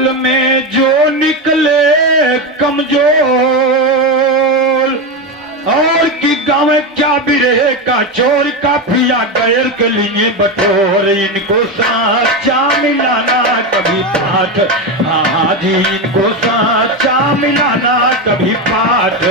अकल में जो निकले कमजोर और कि गाँव क्या भी रहे का चोर का पिया गैर के लिए बटोर इनको साचा मिलाना कभी पाठ हाँ जी इनको साचा मिलाना कभी पाठ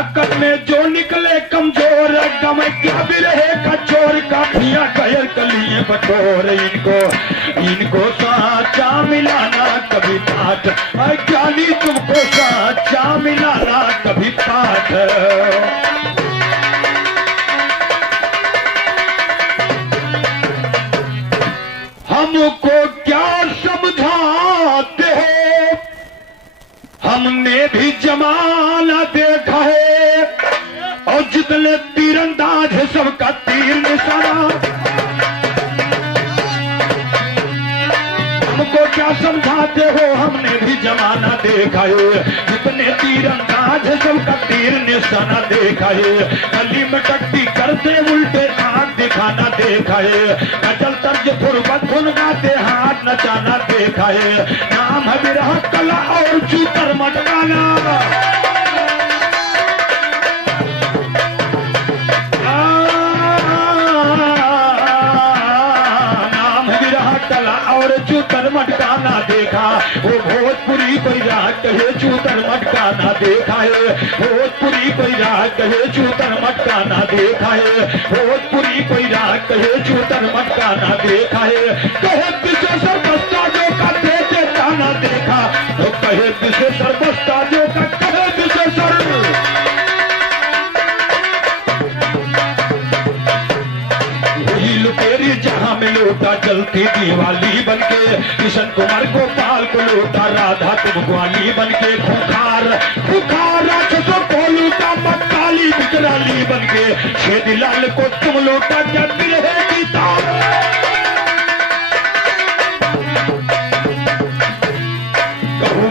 अकल में जो निकले कमजोर गम क्या भी रहे का चोर का पिया गैर के लिए बटोर इनको साचा मिलाना कभी पाठ अज्ञानी तुमको साचा मिलाना कभी पाठ हमको क्या समझाते हो हमने भी जमाना देखा है और जितने तीरंदाज है सबका तीर निशाना हमको क्या समझाते हो हमने भी जमाना देखा है जितने तीरंदाज है सबका तीर निशाना देखा है गली में टट्टी करते उल्टे हाथ दिखाना देखा है गजल तर्ज फुरबत धुन गाते हाथ नचाना देखा है नाम है विरह कला और चूतर मटकाना और चूतर मटकाना देखा वो भोजपुरी कोई राग कहे चूतर मटकाना देखा है भोजपुरी कोई राग कहे चूतर मटकाना देखा है भोजपुरी कोई राग कहे चूतर मटकाना देखा है कहे विशेषर बस्ताजों का देते ताना देखा तो कहे विशेषर बस्ताजों का कहे विशेषर लुटेरी जहां में लौटा चलती दिवाली बनके किशन कुमार गोपाल को लौटा राधा तुम ग्वाली बनके खुखार राक्षसों को लूटा मक्काली बिकराली बनके छेदीलाल को तुम लौटा क्या बिरहे गीता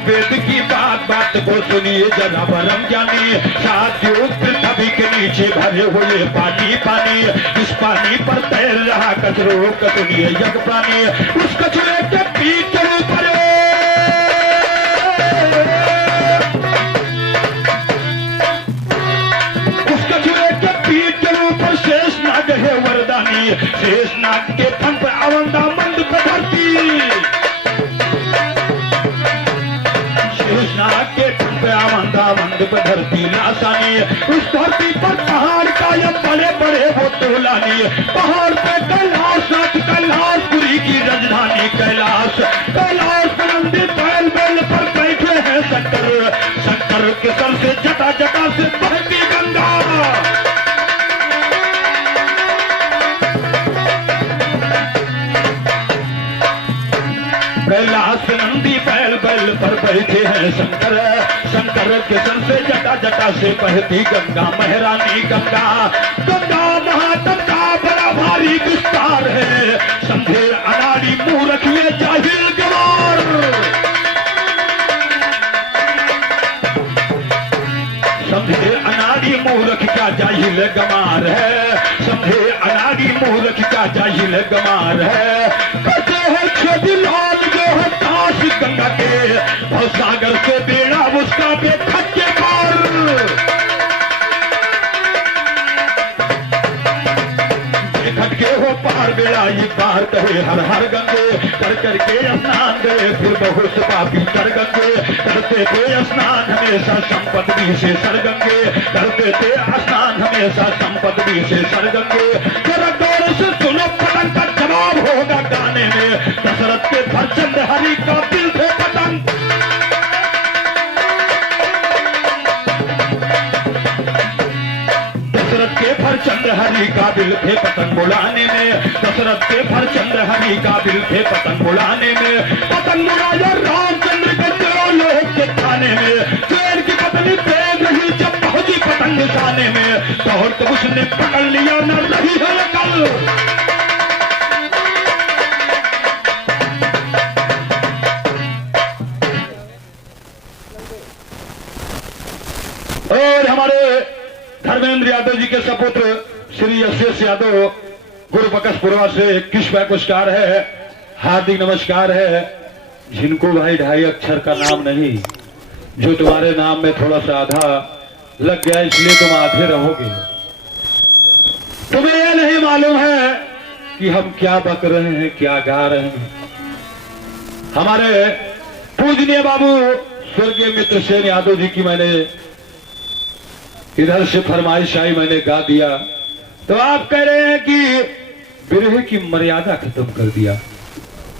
वेद की बात को सुनिए जरा परम ज्ञानी साथियों पृथ्वी के नीचे भरे हुए पानी इस पानी पर तैर रहा कचरों का सुनिए यज्ञ प्राणी उस कचरे के पीठ के ऊपर उस कचरे के पीठ के ऊपर शेष नाग है वरदानी शेष नाग के फन पर अवंदा मंद पे धरती के मंद पर धरती लासानी उस धरती पर पहाड़ का ये बड़े बड़े वो तोलानी पहाड़ पे कैलाशपुरी की राजधानी कैलाश बुलंदी बैल पर बैठे हैं शंकर के सर से जटा से बहती गंगा कैलाश नंदी बैल पर बैठे हैं शंकर के सन से जटा से बहती गंगा महरानी गंगा महागंगा बड़ा भारी विस्तार है समझे अनाड़ी मुंह रखिए जाहिल गवार समझे अनाड़ी मुंह रख क्या जाहिल गमार है समझे अनाड़ी मुंह रख क्या जाहिल गमार है कहते हैं छेदीलाल गंगा के सागर से बेड़ा उसका बेखट के पार बेखट के हो पार बेड़ा ये पार कहे हर गंगे करके स्नान गए फिर बहुत पापी कर गंगे करते थे स्नान हमेशा संपत्ति से सरगंगे करते थे स्नान हमेशा संपत्ति से सरगंगे जरा गौर से सुनो पतंग का जवाब होगा गाने में दशरथ के भरचंद हरि का दिल थे पतंग दशरथ के भरचंद हरि काबिल थे पतंग उड़ाने में दशरथ के भरचंद हरि काबिल थे पतंग उड़ाने में पतंग उड़ाया रामचंद्र के तेरह लोग के खाने में शेर की पत्नी तेज रही जब पहुंची पतंग खाने में तो उसने पकड़ लिया न रही है कल और हमारे यादव जी के सपुत्र श्री यशेष यादव गुरु बकसपुरवा से किस पुरस्कार है, हार्दिक नमस्कार है। जिनको भाई 2.5 अक्षर का नाम नहीं, जो तुम्हारे नाम में थोड़ा सा आधा लग गया इसलिए तुम आधे रहोगे। तुम्हें यह नहीं मालूम है कि हम क्या बक रहे हैं, क्या गा रहे हैं। हमारे पूजनीय बाबू स्वर्गीय मित्र सेन यादव जी की मैंने इधर से फरमाइश आई, मैंने गा दिया, तो आप कह रहे हैं कि बिरहे की मर्यादा खत्म कर दिया।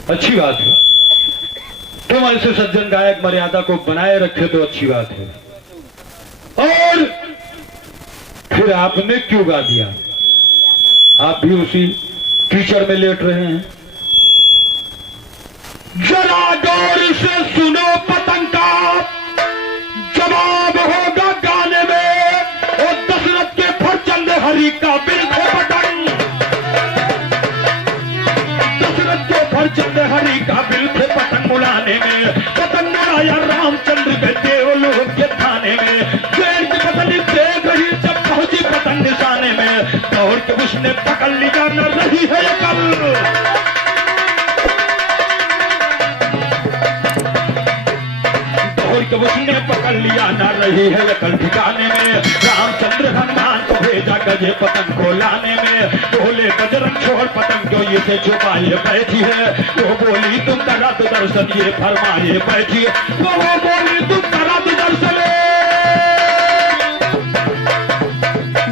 अच्छी बात है, तुम ऐसे सज्जन गायक मर्यादा को बनाए रखे तो अच्छी बात है। और फिर आपने क्यों गा दिया? आप भी उसी कीचड़ में लेट रहे हैं। जरा गौर से सुनो पतंग का जवाब होगा गाने में, और दशरथ के फरचंद हरि का बिल्कुल पतंग, दशरथ के फरचंद हरि का बिल्कुल पतंग उड़ाने में। पतंग उड़ाया रामचंद्र के देवलोक के थाने में, देर की पतंग देख रही जब पहुंची पतंग निशाने में, दौड़ के उसने पकड़ लिया न रही है कल। उसने पकड़ लिया न रही है कल ठिकाने में। रामचंद्र हनुमान को भेजा गजे पतंग को लाने में, बोले बजरंग छोड़ पतंग जो इसे छुपाए बैठी है। वो बोली तुम करा दो दर्शन ये फरमाए बैठी है, वो बोली तुम करा दो दर्शन,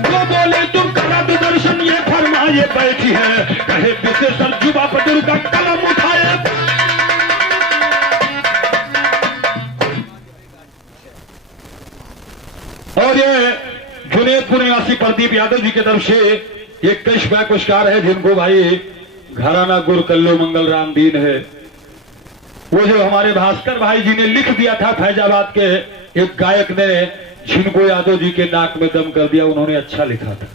वो बोली तुम करा दो दर्शन ये फरमाए बैठी है। कहे विशेषण जुबा पर दुर्गा कलम उठाए, और ये जुनेदपुर निवासी प्रदीप यादव जी की तरफ से ये कैश बैक पुरस्कार है, जिनको भाई घराना गुरु कल्लो मंगल राम दीन है। वो जो हमारे भास्कर भाई जी ने लिख दिया था, फैजाबाद के एक गायक ने जिनको यादव जी के नाक में दम कर दिया, उन्होंने अच्छा लिखा था।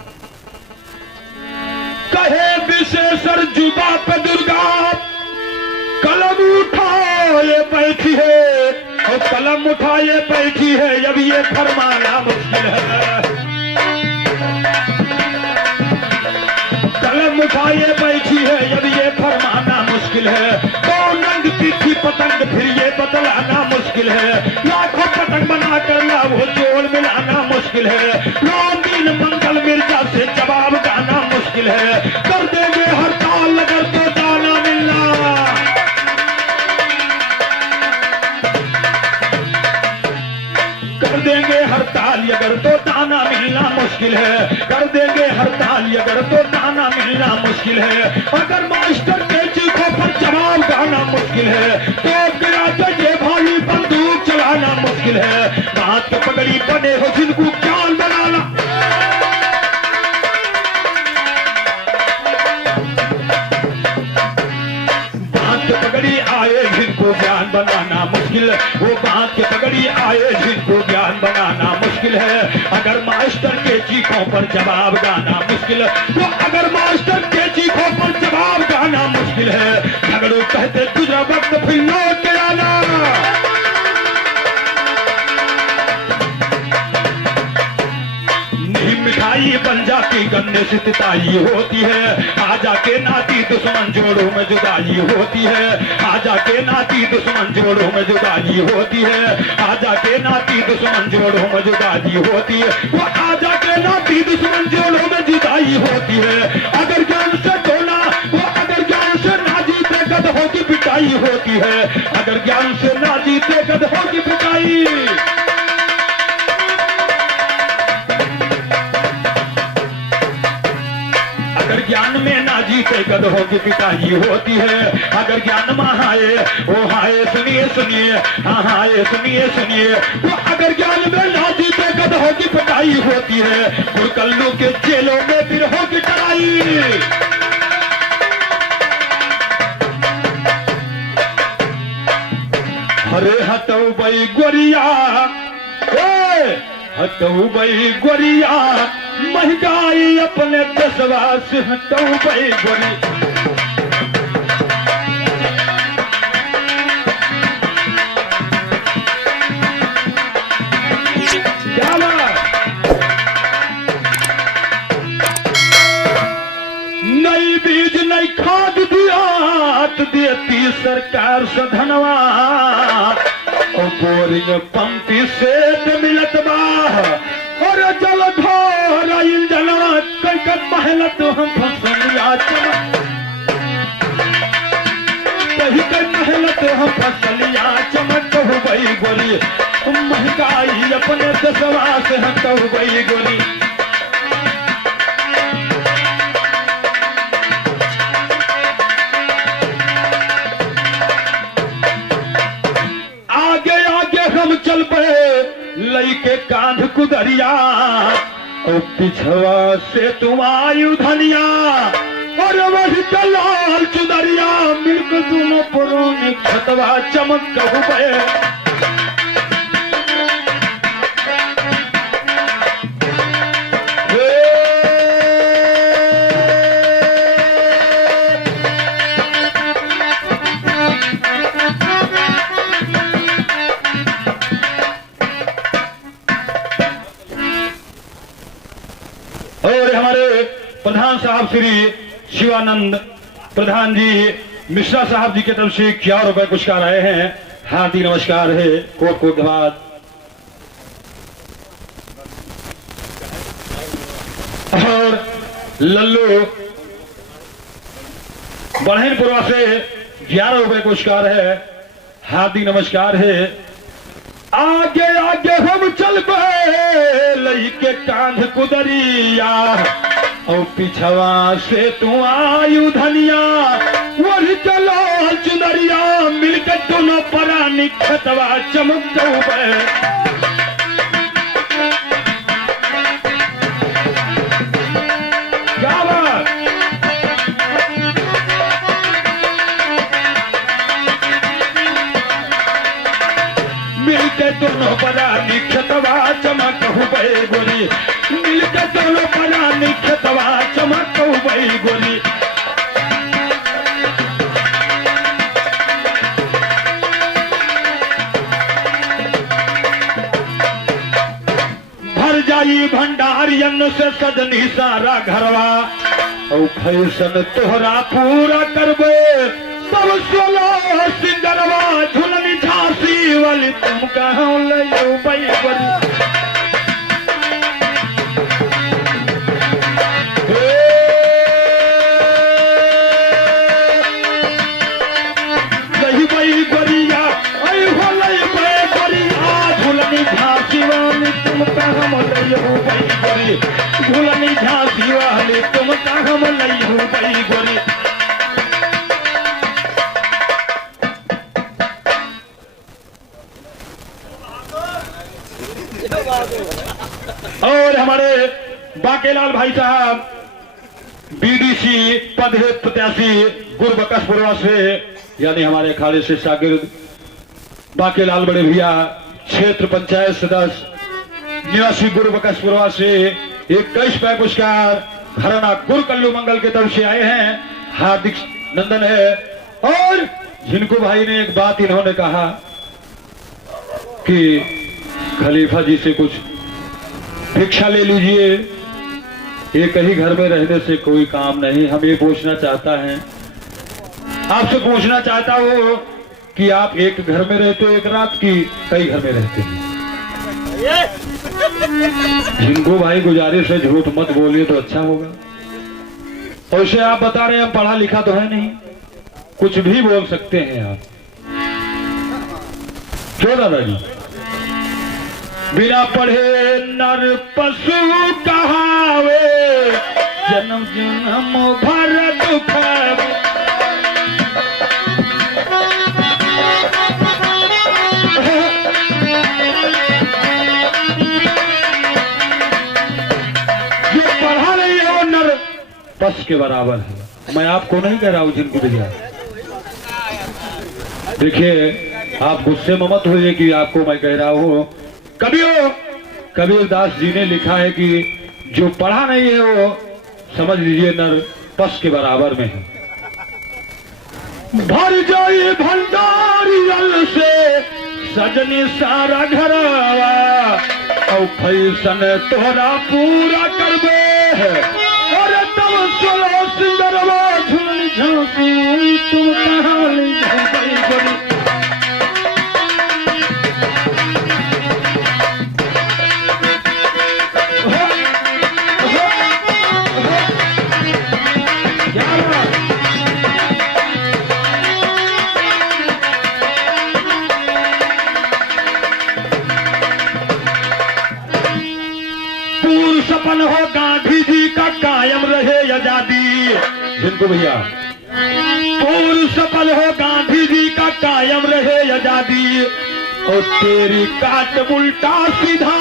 कहे विशेषर जुबा पे दुर्गा कलम उठाए बैठी है, और कलम उठाए बैठी है, अब ये फरमाना मुश्किल है। कलम उठाए बैठी है, अब ये फरमाना मुश्किल है। कौन रंग की थी पतंग फिर ये बतलाना मुश्किल है। लाखों पतंग बनाकर लाभो जोड़ मिलाना मुश्किल है। रामदीन मंगल मिर्जा से जवाब गाना मुश्किल है। कर देंगे हड़ताल अगर तो दाना मिलना, कर देंगे हड़ताल अगर तो दाना मिलना मुश्किल है। कर देंगे हड़ताल अगर तो दाना मिलना मुश्किल है। अगर मास्टर के चीखों पर जवाब गाना मुश्किल है, तो गिरा ये भाई बंदूक चलाना मुश्किल है। बात के पगड़ी बने हो जिनको ज्ञान बनाना, पगड़ी आए जिनको ज्ञान बनाना मुश्किल, वो बात के पगड़ी आए जिनको ज्ञान बनाना मुश्किल है। अगर मास्टर के चीखों पर जवाब गाना मुश्किल, वो अगर मास्टर के चीखों पर जवाब गाना मुश्किल है। झगड़ू कहते गुजरा वक्त फिर लौट के आना, मिठाई बन जाती गन्ने से तिताई होती है। आजा के नाती दुश्मन जोड़ों में जुदाई होती है। आजा के नाती दुश्मन जोड़ों में जुदाई होती है। आजा के नाती दुश्मन जोड़ों में जुदाई होती है। वो आजा के नाती दुश्मन जोड़ों में जुदाई होती है। अगर ज्ञान से धोना, वो अगर ज्ञान से ना जीते गधों की पिटाई होती है। अगर ज्ञान से ना जीते गधों की पिटाई, ज्ञान में ना जीते गधों की पिटाई होती है। अगर ज्ञान महाए वो हाय सुनिए सुनिए, हाँ हाय सुनिए सुनिए, वो अगर ज्ञान में ना जीते गधों की पिटाई होती है। गुरकल्लू के जेलों में बिरहों की टराई, अरे हटो भाई गोरिया, हटो भाई गोरिया, महंगाई अपने दसवा से हटो भाई गोरी। क्या धनवा और बोरिंग पंपी से मिलत बा और जल धोरा इंजनवा कई महलत हम फसलिया चमक कई महलत हम फसलिया चमक हो गई गोरी महंगाई अपने दसवा से हट हो गई गोरी हम चल पड़े लई के कांध कुदरिया और पिछवा से तुम आयु धनिया और वही लाल चुदरिया मिलकर दोनों पुरों ने खतवा चमक हुए प्रधान साहब श्री शिवानंद प्रधान जी मिश्रा साहब जी की तरफ से 11 रुपए पुरस्कार आए हैं। हार्दिक नमस्कार है, कोट कोट धन्यवाद। और लल्लू बढ़ेनपुरवा से 11 रुपए पुरस्कार है। हार्दिक नमस्कार है। आगे आगे हम चल गए लई के कांध कुदरिया और पिछवा से तू आयु धनिया वही लाल चुनरिया मिलकर दोनों परा निखतवा चमक क्या बात मिलके दोनों परा निखतवा चमक हुए गोरी मिलके दोनों परा निखतवा चमक हुए गोरी भर जाई भंडारियन से सजनी सारा घरवा और फैशन तोहरा पूरा करबे तब सोलो सिंगरवा झुलनी झांसी वाली तुम कहाँ ले बई बड़ी लई बई गोरिया आई हो लई बई गोरिया झुलनी झांसी वाली तुम कहाँ ले बई गोरी झुलनी झांसी वाली तुम कहाँ ले बई गोरी और हमारे बाकेलाल भाई साहब बीडीसी पद है प्रत्याशी गुरबकसपुरवा से यानी हमारे अखाड़े से शागिर्द बाकेलाल बड़े भैया क्षेत्र पंचायत सदस्य निवासी गुरबकसपुरवा से 21 रुपए पुरस्कार घराना गुरु कल्लू मंगल की तरफ से आए हैं। हार्दिक नंदन है। और जिनको भाई ने एक बात इन्होंने कहा कि खलीफा जी से कुछ भिक्षा ले लीजिए, एक ही घर में रहने से कोई काम नहीं। हम ये पूछना चाहता है आपसे पूछना चाहता हूँ कि आप एक घर में रहते हो एक रात की कई घर में रहते हैं? जिनको भाई गुजारिश है झूठ मत बोलिए तो अच्छा होगा। और उसे आप बता रहे हैं हम पढ़ा लिखा तो है नहीं, कुछ भी बोल सकते हैं आप, क्यों दादाजी? बिना पढ़े नर पशु कहावे जन्म जन्म भर दुख जो पढ़ा नहीं है वो नर पशु के बराबर है। मैं आपको नहीं कह रहा हूं जिनको भैया, देखिए आप गुस्से में मत होइए कि आपको मैं कह रहा हूं। कबीरदास जी ने लिखा है कि जो पढ़ा नहीं है वो समझ लीजिए नर पशु के बराबर में है। भर जाए भंडारियल से सजनी सारा घरवा और फैशन तोहरा पूरा करबे और तब सोलो सिंगरवा झुलनी झांसी तुम कहाँ ले जाओ भाई गोरी। सपन हो गांधी जी का कायम रहे आजादी। जिनको भैया पूर्ण सफल हो गांधी जी का कायम रहे आजादी। और तेरी काट उल्टा सीधा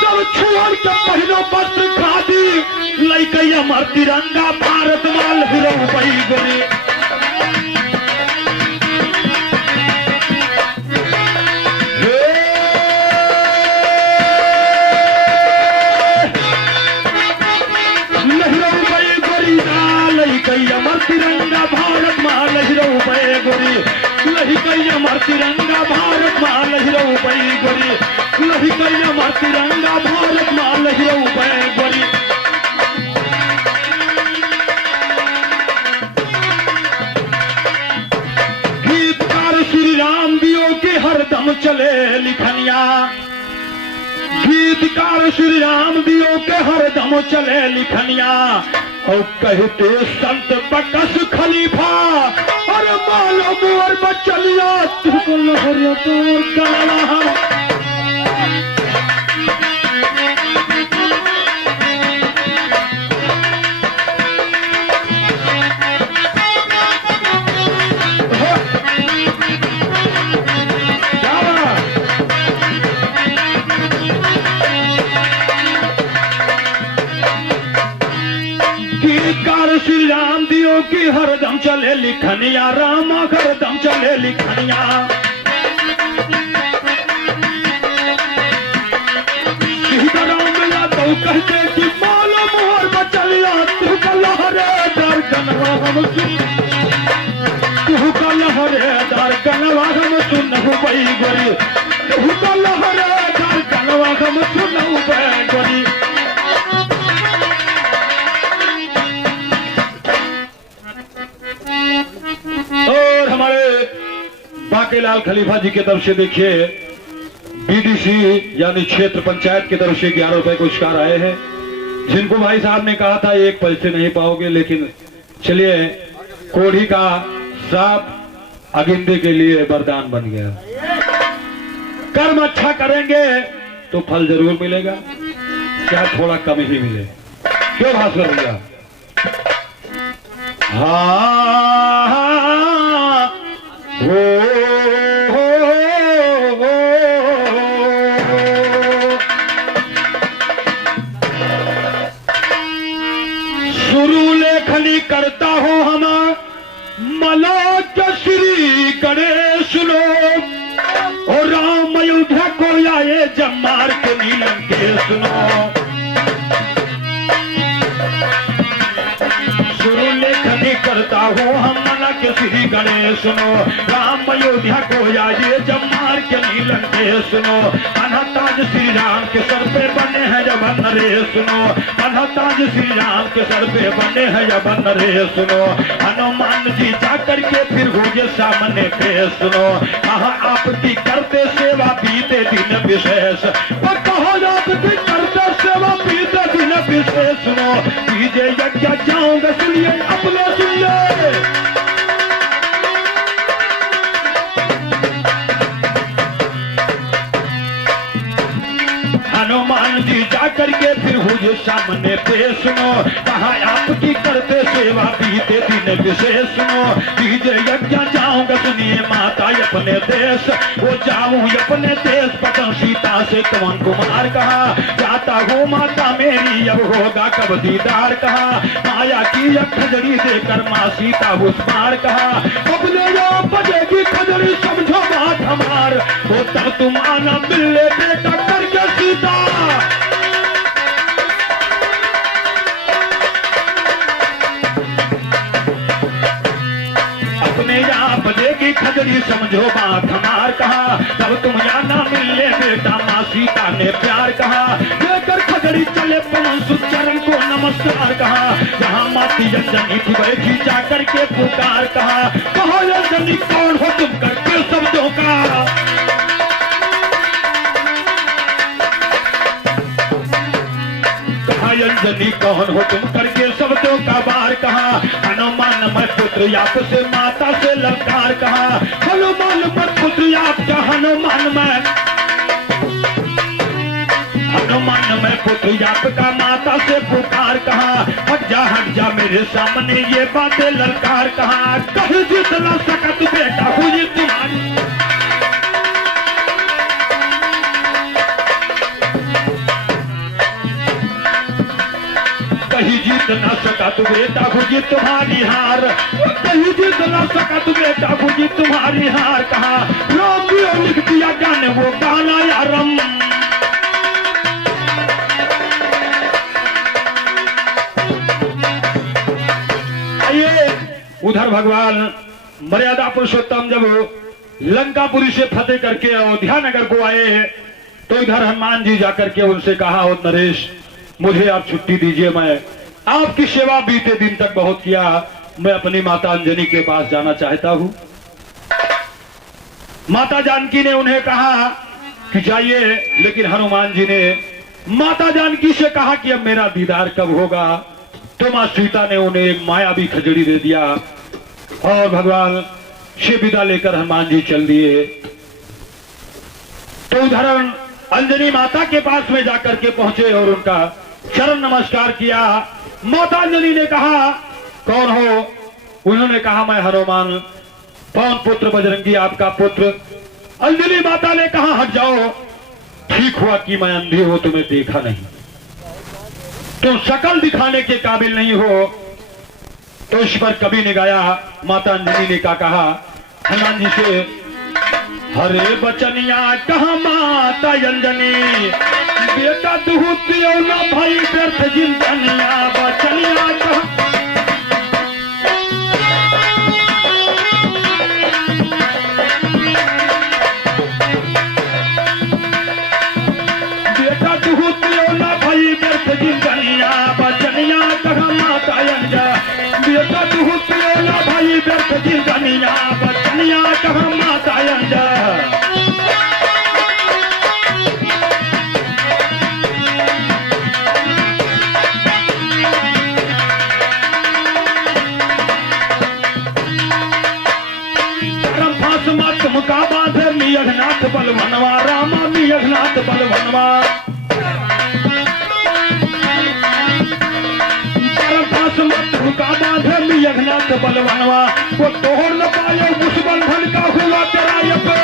सब छोड़ के पहनो वस्त्र खादी। लइकई अमर तिरंगा भारत माल हिरो बई गोरी। अमर तिरंगा भारत माल हिरो बई गोरी। लही कई अमर तिरंगा भारत माल हिरो बई गोरी। लही कई अमर तिरंगा भारत माल हिरो बई गोरी। गीतकार श्री राम दियो के हरदम चले लिखनिया। गीतकार श्री राम दियो के हरदम चले लिखनिया। और कहते संत बकस खलीफा और मालो मोर बचलिया तुमको लहरिया तोर काला। श्री राम दियो की हरदम चले लिखनिया। राम हरदम चले लिखनिया। राम मिला तो कहते कि मालो मोहर बचलिया तू कलहरे दर कनवा हम सुन। तू कलहरे दर कनवा हम सुनहु बई गोरी। तू कलहरे दर कनवा हम सुनहु बई गोरी। और हमारे बाकेलाल खलीफा जी की तरफ से देखिए बीडीसी यानी क्षेत्र पंचायत की तरफ से 11 रुपए पुरस्कार आए हैं। जिनको भाई साहब ने कहा था एक पैसे नहीं पाओगे, लेकिन चलिए कोढ़ी का सांप अगिंदे के लिए वरदान बन गया। कर्म अच्छा करेंगे तो फल जरूर मिलेगा, क्या थोड़ा कम ही मिले। क्यों भास्कर भैया? हाँ शुरू लेखनी करता हो हम मलाक श्री गणेश लोग। और राम अयोध्या को आए जब मार के नीलम के सुनो। शुरू लेखनी करता हो हम मना के श्री गणेश सुनो। राम अयोध्या को आइए जब मार के नीलन के सुनो। अनहा ताज श्री राम के सर पे बने हैं जब नरे सुनो। अनहा ताज श्री राम के सर पे बने हैं जब नरे सुनो। हनुमान जी जा करके फिर होगे सामने पे सुनो। कहा आपकी करते सेवा बीते दिन विशेष। कहो आपकी करते सेवा बीते दिन विशेष सुनो। बीजे यज्ञ जाऊंगा सुनिए अपने सुनिए। हनुमान जी जाकर के फिर हुए सामने पे सुनो। कहा आपकी करते सेवा बीते दिन विशेष सुनो। बीजे यज्ञ जाऊंगा सुनिए माता अपने देश। वो जाऊं अपने देश पटन सीता से कवन कुमार कहा। जाता हूँ माता मेरी अब होगा कब दीदार कहा। माया की खजड़ी देकर माँ सीता उस पार कहा। अपने बजेगी खजड़ी समझो बात हमार। वो तब तुम आना मिलने बेटा करके सीता। अपने यहाँ बजेगी खजड़ी समझो बात हमार कहा। तब तुम यहाँ ना मिलने बेटा माँ सीता ने प्यार कहा। लेकर खजड़ी चले पवन सुत चरण को नमस्कार कहा। जहाँ माता भक्ति अंजनी की बैठी जाकर के पुकार कहा, कहो अंजनी कौन हो तुम करके शब्दों का। अंजनी कौन हो तुम करके शब्दों का बार कहा, हनुमान मैं पुत्र आप से माता से ललकार कहा, हनुमान मैं पुत्र आपका हनुमान मैं पुत्र आपका माता से पुकार कहा, हट जा मेरे सामने ये बातें ललकार कहा, कहीं जीत न सकत बेटा हुई तुम्हारी। कहीं जीत न सका तू बेटा हुई तुम्हारी हार, कहीं जीत न सका तू बेटा हुई तुम्हारी हार कहा, रोमियो लिख दिया गाने वो गाना यारम। उधर भगवान मर्यादा पुरुषोत्तम जब लंकापुरी से फतेह करके अयोध्या नगर को आए हैं तो इधर हनुमान जी जाकर के उनसे कहा, हो नरेश मुझे आप छुट्टी दीजिए, मैं आपकी सेवा बीते दिन तक बहुत किया, मैं अपनी माता अंजनी के पास जाना चाहता हूं। माता जानकी ने उन्हें कहा कि जाइए, लेकिन हनुमान जी ने माता जानकी से कहा कि अब मेरा दीदार कब होगा। तो मां सीता ने उन्हें एक मायावी खजड़ी दे दिया और भगवान से विदा लेकर हनुमान जी चल दिए। तो उधर अंजनी माता के पास में जाकर के पहुंचे और उनका चरण नमस्कार किया। माता अंजनी ने कहा, कौन हो? उन्होंने कहा, मैं हनुमान पवन पुत्र बजरंगी आपका पुत्र। अंजनी माता ने कहा, हट जाओ, ठीक हुआ कि मैं अंधी हो, तुम्हें देखा नहीं, तुम शकल दिखाने के काबिल नहीं हो। तो इस पर कवि ने गाया, माता अंजनी ने क्या कहा हनुमान जी से, हरे बचनिया कहा माता अंजनी, बेटा दुहुतियो ना भाई व्यर्थ जिंदनिया, बचनिया कहा बेटा दुहुतियो ना भाई व्यर्थ जिंदनिया, बचनिया कहा माता अंजा, बेटा दुहुतियो ना भाई व्यर्थ जिंदनिया, बचनिया कहा माता अंजा। तुमका बाधे मियघनाथ बलवनवा, रामा मियघनाथ बलवनवा, तुमका बाधे मियघनाथ बलवनवा, वो तोड़ न पाए उस बंधन का हुआ तेरा ये पे।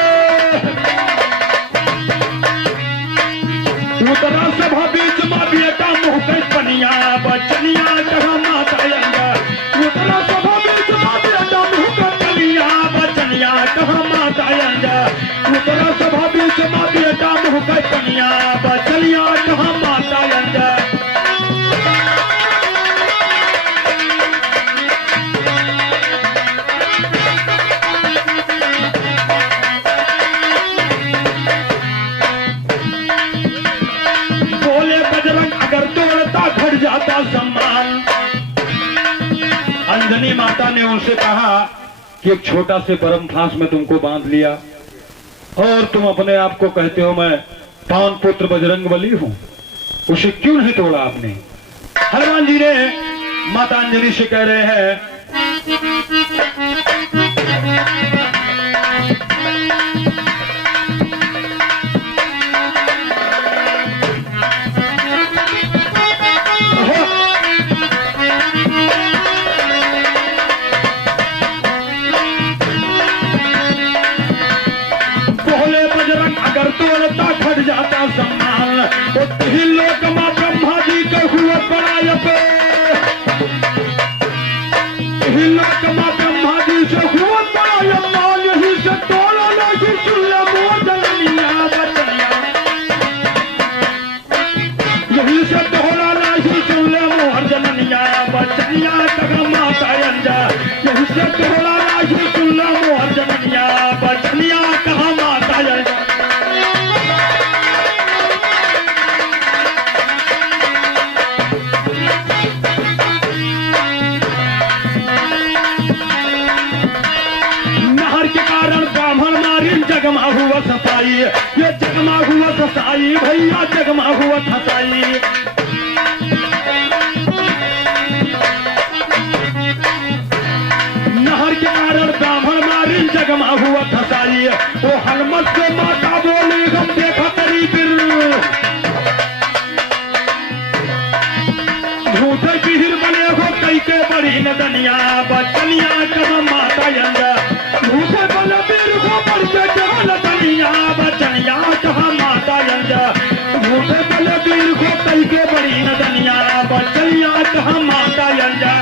उतरा सभा बीच मां बेटा मुंह पे पनिया, बचनिया कहा माता अंगा, उतरा सभा बीच मां बेटा मुंह पे पनिया, बचनिया कहा माता अंगा, उतरा सभा बीच मां बेटा मुंह पे पनिया, बचनिया कहा माता अंगा। बोले बजरंग अगर तोड़ता घट जाता सम्मान। अंजनी माता ने उनसे कहा कि एक छोटा से परम फांस में तुमको बांध लिया और तुम अपने आप को कहते हो मैं पवन पुत्र बजरंग बली हूं, उसे क्यों नहीं तोड़ा आपने? हनुमान जी ने माता अंजनी से कह रहे हैं, अगर तोड़ता घट जाता सम्मान, तो तीन लोक मां ब्रह्मा जी के हुए बड़ा पे, तीन लोक मां ब्रह्मा जी से हुए बड़ा मान, यही से तोड़ा नहीं सुन ले मोर जननिया, बचनिया यही से तोड़ा नहीं सुन ले मोर जननिया, बचनिया कहा माता अंजा, यही से तोड़ा नहीं सुन ले मोर जननिया, बचनिया कहा माता अंजा। हुआ सफाई, ये जगमा हुआ ससाई भैया जगमा हुआ ससाई। नहर के कारण ब्राह्मण मारी जगमा हुआ ससाई, वो हनुमत से माता बोली हम देखा तेरी बिर। झूठे बिहिर बने हो कई के बड़ी नदनिया बचनिया कम माता यंजा। झूठे बने बिर हो बड़ी के नदनिया बचनिया कहा माता यंजा। झूठे बने बिर हो कई के बड़ी नदनिया बचनिया कहा माता यंजा।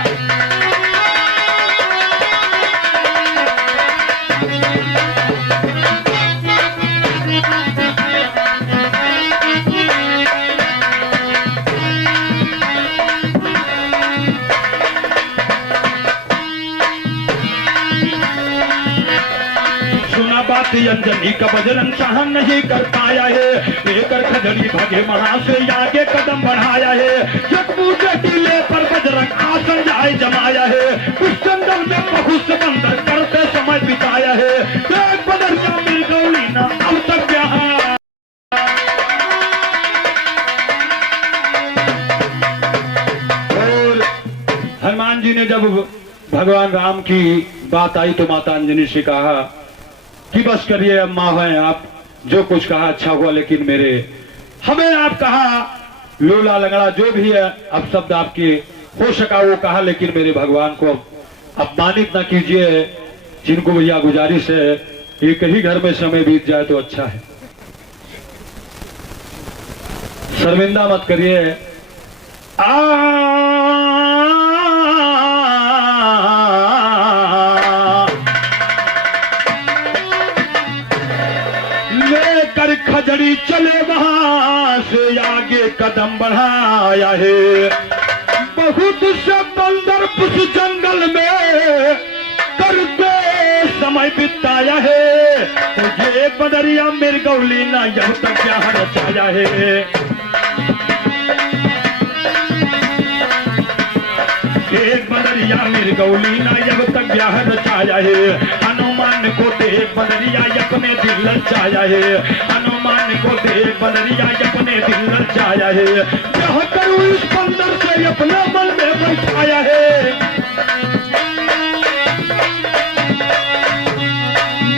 अंजनी का बजरंग सहन नहीं कर पाया है, लेकर खजड़ी भागे महा से आगे कदम बढ़ाया है। जगबूझे टीले पर बजरंग आसन जाए जमाया है, उस जंगल में बहुत से बंदर करते समय बिताया है। एक बदरिया मिल गौली ना अब तक यहाँ। और हनुमान जी ने जब भगवान राम की बात आई तो माता अंजनी से कहा कि बस करिए अब माँ हैं आप, जो कुछ कहा अच्छा हुआ, लेकिन मेरे हमें आप कहा लोला लगड़ा जो भी है अब शब्द आपके हो सका वो कहा, लेकिन मेरे भगवान को अपमानित ना कीजिए। जिनको भैया गुजारिश है एक ही घर में समय बीत जाए तो अच्छा है, शर्मिंदा मत करिए। खजड़ी चले वहां से आगे कदम बढ़ाया है। बहुत से बंदर उस जंगल में करते समय बिताया है। तो ये बदरिया मिर्गौली ना यह तक क्या रचाया है। एक बदरिया मिर्गौली ना जब तक ब्याह रचाया है। हनुमान को देख बदरिया अपने दिल लचाया है। हनुमान को देख बदरिया अपने दिल लचाया है। ब्याह करूं इस बंदर से अपने मन में बैठाया है।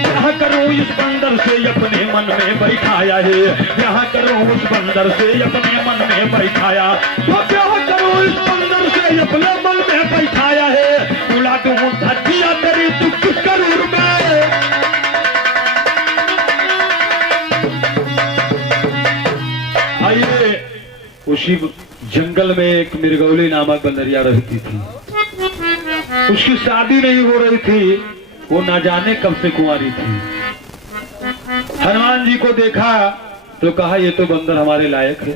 ब्याह करूं इस बंदर से अपने मन में बैठाया है। ब्याह करूं उस बंदर से अपने मन में बैठाया। तो ब्याह करूं इस बंदर से अपने मन में बैठाया है। उड़ा दूं धजिया तेरी तू किस करूर में। आइए उसी जंगल में एक मिर्गौली नामक बंदरिया रहती थी। उसकी शादी नहीं हो रही थी, वो ना जाने कब से कुंवारी थी। हनुमान जी को देखा तो कहा ये तो बंदर हमारे लायक है,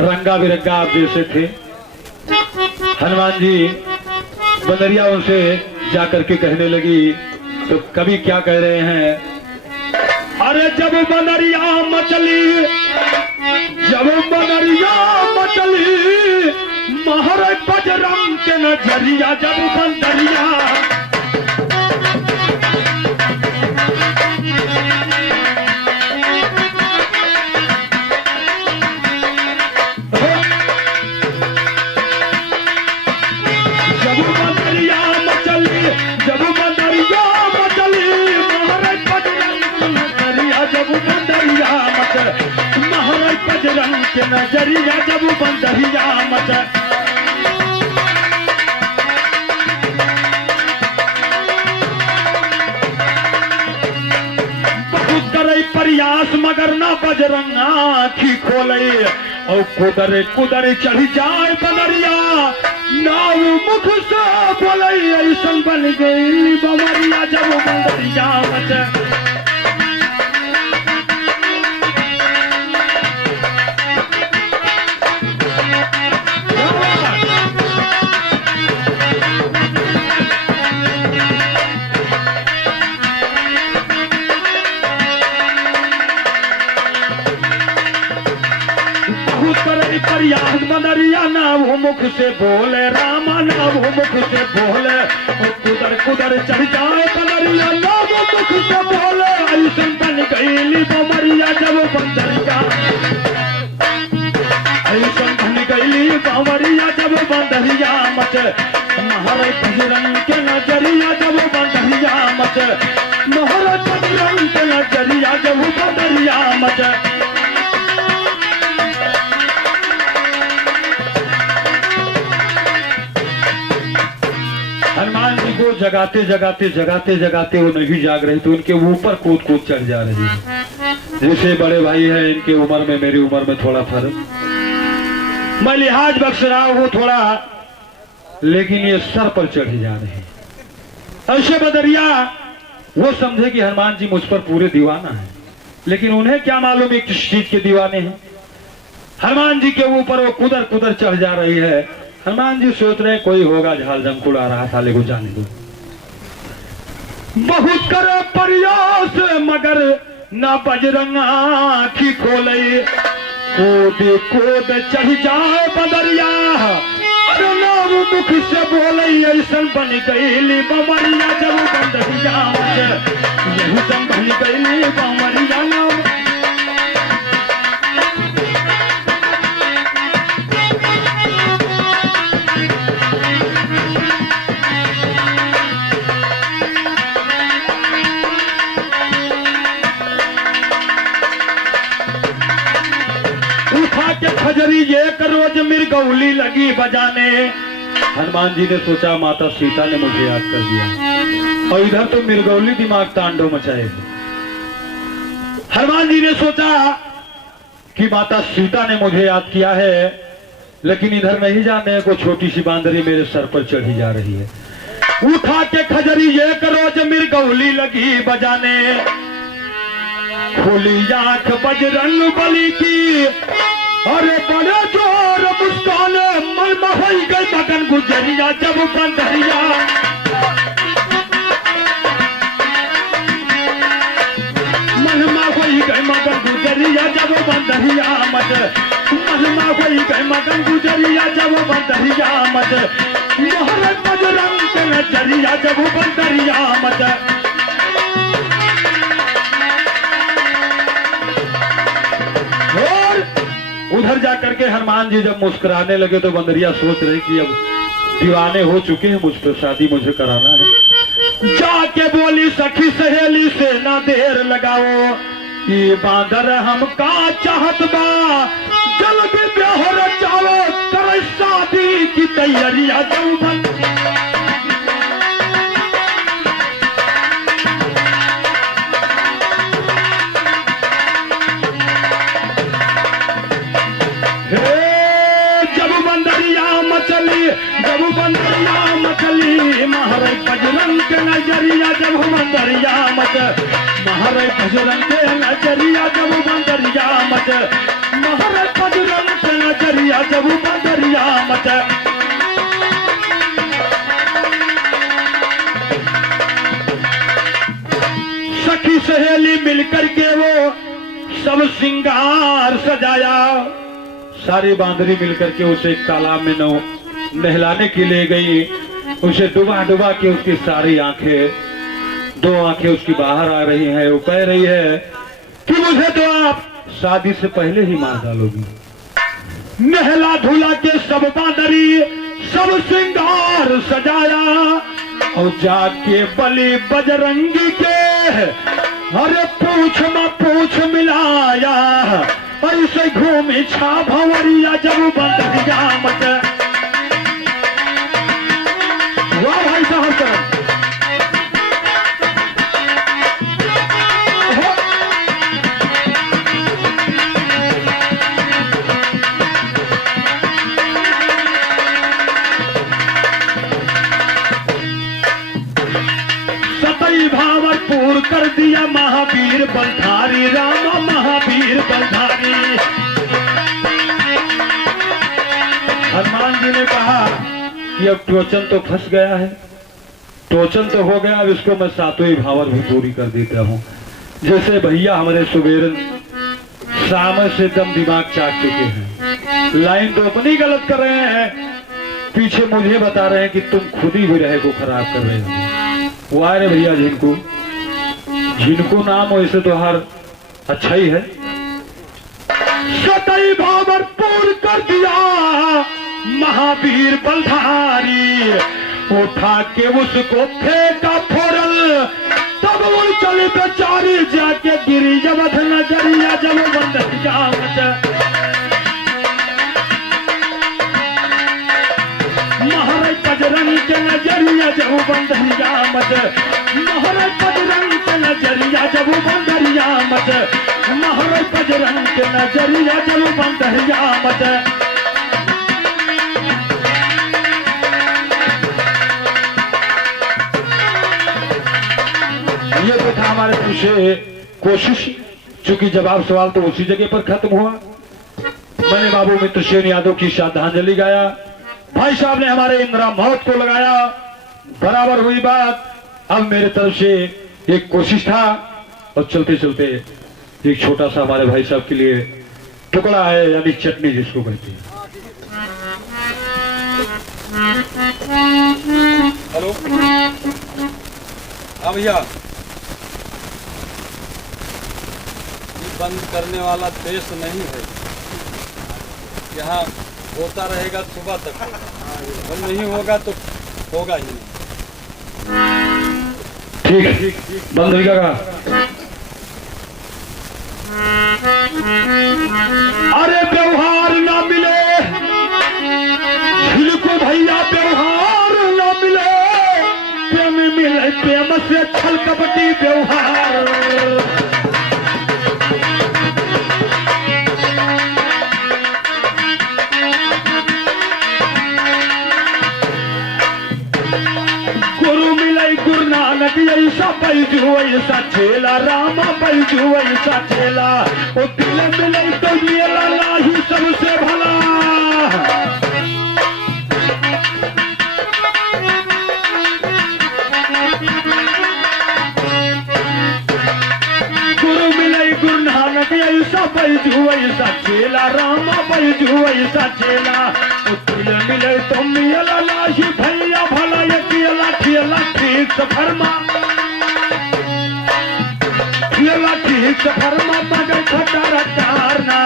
रंगा बिरंगा आप जैसे थे। हनुमान जी बंदरिया उनसे जाकर के कहने लगी तो कभी क्या कह रहे हैं। अरे जब बंदरिया मचली, जब बंदरिया मचली महर बजरंग के नजरिया। जब बंदरिया बजरंग के नजरिया जब बंदरिया मच। बहुत करे प्रयास मगर ना बजरंग आँखी खोले। और कुदरे कुदरे चढ़ जाए बंदरिया नाव मुख से बोले। ऐसा बन गई बमरिया जब बंदरिया मच। प्रयास बंदरिया ना वो मुख से बोले, रामा ना वो मुख से बोले। कुदर कुदर चढ़ जाए बंदरिया ना वो मुख से बोले। ऐसा बन गईली बमरिया जब बंदरिया, ऐसन बन गईली बमरिया जब बंदरिया मच महाराज बजरंग के नजरिया जब बंदरिया मच महाराज बजरंग के नजरिया जब बंदरिया मच। हनुमान जी को जगाते जगाते जगाते जगाते वो नहीं जाग रही तो उनके ऊपर कूद कूद चढ़ जा रही है। जैसे बड़े भाई हैं, इनके उम्र में मेरी उम्र में थोड़ा फर्क, मैं लिहाज बख्श रहा हूं थोड़ा, लेकिन ये सर पर चढ़ी जा रहे हैं। ऐसे बदरिया वो समझे कि हनुमान जी मुझ पर पूरे दीवाना है, लेकिन उन्हें क्या मालूम है किस चीज के दीवाने हैं। हनुमान जी के ऊपर वो कुदर कुदर चढ़ जा रही है। हनुमान जी सोच रहे कोई होगा झाल जमकुड़ आ रहा, साले को जाने दो। बहुत करे प्रयास मगर ना बजरंग आँखी खोले, कूद कूद चढ़ जाए बदरिया अरे नाम मुख से बोले, ऐसन बन गईली बमरिया जब बंदरिया यही सन बन गईली बमरिया नाम। खजरी एक रोज मिर्गौली लगी बजाने। हनुमान जी ने सोचा माता सीता ने मुझे याद कर दिया, और इधर तो मिर्गौली दिमाग तांडव मचाए। हनुमान जी ने सोचा कि माता सीता ने मुझे याद किया है, लेकिन इधर नहीं जाने को छोटी सी बांदरी मेरे सर पर चढ़ी जा रही है। उठा के खजरी एक रोज मिर्गौली लगी बजाने, खुली आंख बजरंग बली की अरे बड़े जोर मुस्काने, मन महई गई मगन गुजरिया जब बंदरिया, मन महई गई मगन गुजरिया जब बंदरिया मत, मन महई गई मगन गुजरिया जब बंदरिया मत, महाराज बजरंग के नजरिया जब बंदरिया मत। उधर जाकर के हनुमान जी जब मुस्कुराने लगे तो बंदरिया सोच रहे कि अब दीवाने हो चुके हैं, मुझ पर शादी मुझे कराना है। जाके बोली सखी सहेली से ना देर लगाओ, ये बांदर हम का चाहत बा, जल्दी ब्याह रचाओ, करे शादी की तैयारियां जब महाराज बजरंग के नजरिया जब बंदरिया मत, महाराज बजरंग के नजरिया जब बंदरिया मत, महाराज बजरंग के नजरिया जब बंदरिया मत। सखी सहेली मिलकर के वो सब श्रृंगार सजाया, सारी बांदरी मिलकर के उसे तालाब में नहलाने के लिए गई। उसे डुबा डुबा के उसकी सारी आंखें, दो आंखें उसकी बाहर आ रही हैं। वो कह रही है कि मुझे तो आप शादी से पहले ही मार डालोगी। नहला धुला के सब बांदरी सब श्रृंगार सजाया, और जाके बलि बजरंगी के अरे पूछ में पूछ मिलाया, ऐसे घूमी छा भंवरिया जब बंदरिया मत। वाह भाई साहब सतई भावरपुर कर दिया महावीर बलधारी, राम महावीर बलधारी। हनुमान जी ने कहा कि अब टोचन तो फंस गया है, टोचन तो हो गया, अब इसको मैं सातों भावर भी पूरी कर देता हूँ। जैसे भैया हमारे सुबेरन सामने से एकदम दिमाग चाट चुके हैं, लाइन तो अपनी गलत कर रहे हैं, पीछे मुझे बता रहे हैं कि तुम खुद ही विरह को खराब कर रहे हो। वो आए रे भैया झिनको, झिनको नाम वैसे तो हर अच्छा ही है। सतई भावर पूर्ण कर दिया महावीर बलधारी, उठा के उसको फेंका फोरल, तब वो चले बेचारी जाके गिरी जबत नजरिया जब बंदरिया मत। महाराज बजरंग के नजरिया जब बंदरिया मत, महाराज बजरंग के नजरिया जब बंदरिया मत, महाराज बजरंग के नजरिया जब बंदरिया मत। ये तो था हमारे पीछे कोशिश, चूंकि जवाब सवाल तो उसी जगह पर खत्म हुआ। मैंने बाबू मित्रसेन यादव की श्रद्धांजलि गाया, भाई साहब ने हमारे इंदिरा मौत को लगाया, बराबर हुई बात। अब मेरे तरफ से एक कोशिश था, और चलते चलते एक छोटा सा हमारे भाई साहब के लिए टुकड़ा है, यानी चटनी जिसको कहते हैं। हेलो, हाँ भैया, बंद करने वाला देश नहीं है, यहाँ होता रहेगा सुबह तक, बंद नहीं होगा तो होगा ही नहीं। ठीक है, बंद हो जाएगा। अरे व्यवहार ना मिले झिलको भैया, व्यवहार ना मिले, प्रेम मिले प्रेम से छल कपटी व्यवहार। ऐसा बैजू ऐसा चेला, रामा बैजू ऐसा चेला, ओ दिल मिले तो मेला लाही सबसे भला। गुरु मिले गुरु नानक ऐसा बैजू ऐसा चेला, रामा बैजू ऐसा चेला, ओ दिल मिले तो मेला लाही भैया भला। ये केला ठेला ठीक सफर मा, ठेला ठीक सफर मा मगर खटारा कारना,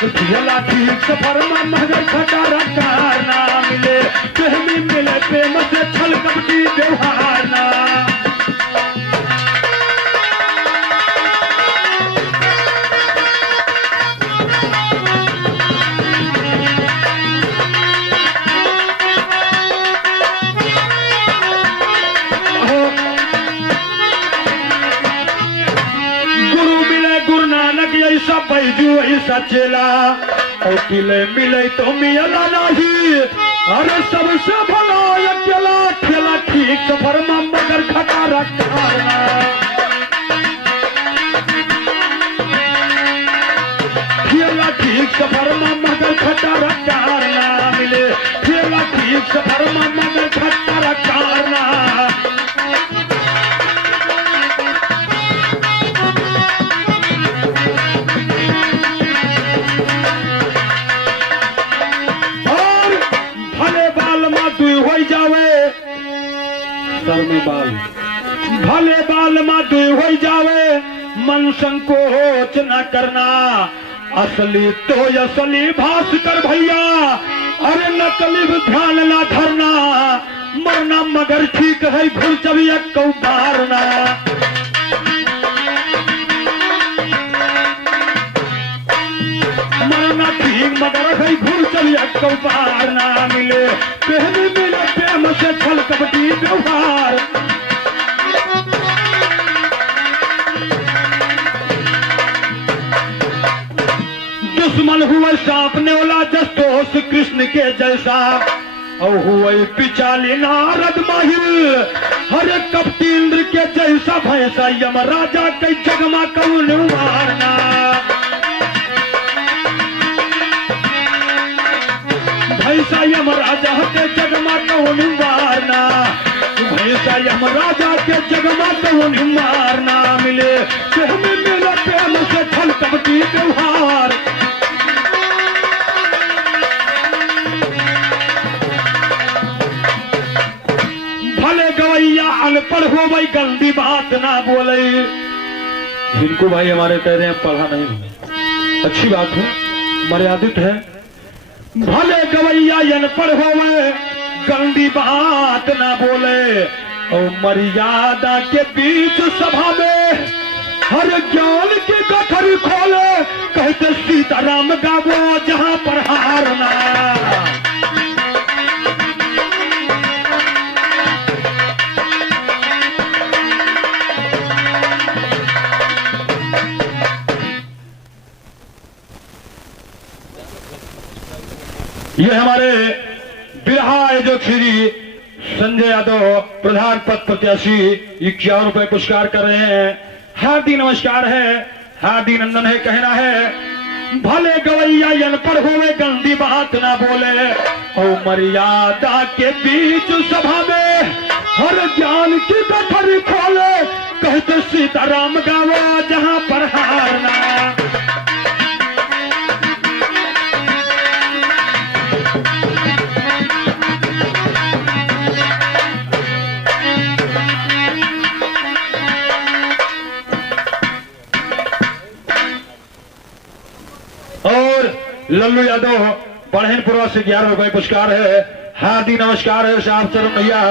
ठेला ठीक सफर मा मगर खटारा कारना मिले, प्रेमी मिले प्रेम से छल कपटी व्यवहार ना। ऐसा बैजू ऐसा चेला, और दिले मिले तो मिला नहीं, अरे सबसे भला अकेला, ठेला ठीक सफर में मगर खटारा कारना। ठेला ठीक सफर में मगर खटारा कारना मिले, ठेला ठीक सफर में मगर खटारा कारना। सर में बाल भले बाल माधु हो जावे, मन संकोच न करना, असली तो असली भास कर भैया, अरे नकली ध्यान न धरना, मरना मगर ठीक है घुर चबिया को मारना। मरना ठीक मगर है घुर चबिया को मारना मिले, पहले मिले प्रेम से छल कपटी व्यवहार। दुश्मन हुए सांप नेवला जस्तोष कृष्ण के जैसा, और हुए पिचाली नारद माहिर, हरे कपटी इंद्र के जैसा भैंसा, यमराजा के जगमा कौन मारना। भैंसा यमराजा के जगमा कौन मारना, भैंसा यमराजा के जगमा कौन मारना मिले, प्रेम मिला प्रेम से छल कपटी व्यवहार। भले गवैया अनपढ़ हो भाई गंदी बात ना बोले, इनको भाई हमारे कह रहे हैं पढ़ा नहीं, अच्छी बात है, मर्यादित है। भले गवैया अनपढ़ होवे, गंदी बात ना बोले, और मर्यादा के बीच सभा में हर ज्ञान के गठरी खोले, कहते सीताराम गावो जहां पर हारना। ये हमारे बिरहा जो श्री संजय यादव प्रधान पद प्रत्याशी 51 रुपए पुरस्कार कर रहे हैं। हार्दिक नमस्कार है, हार्दिक नंदन है, कहना है भले गवैया अनपढ़ होवे, गंदी बात ना बोले, और मर्यादा के बीच सभा में हर ज्ञान की गठरी खोले, कहते सीताराम गावो जहां पर हारना। और लल्लू यादव बढ़ेनपुरा से 11 रुपए पुरस्कार है। हार्दिक नमस्कार है साहब चरण भैया,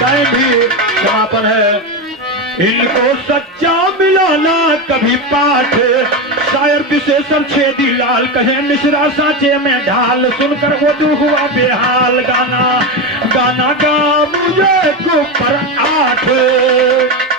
टाइम भी समापन है। इनको सच्चा मिलाना कभी पाठ, शायर विशेषण छेदी लाल कहे मिश्रा सांचे में ढाल, सुनकर वो दू हुआ बेहाल, गाना गाना गा मुझे को पर 8।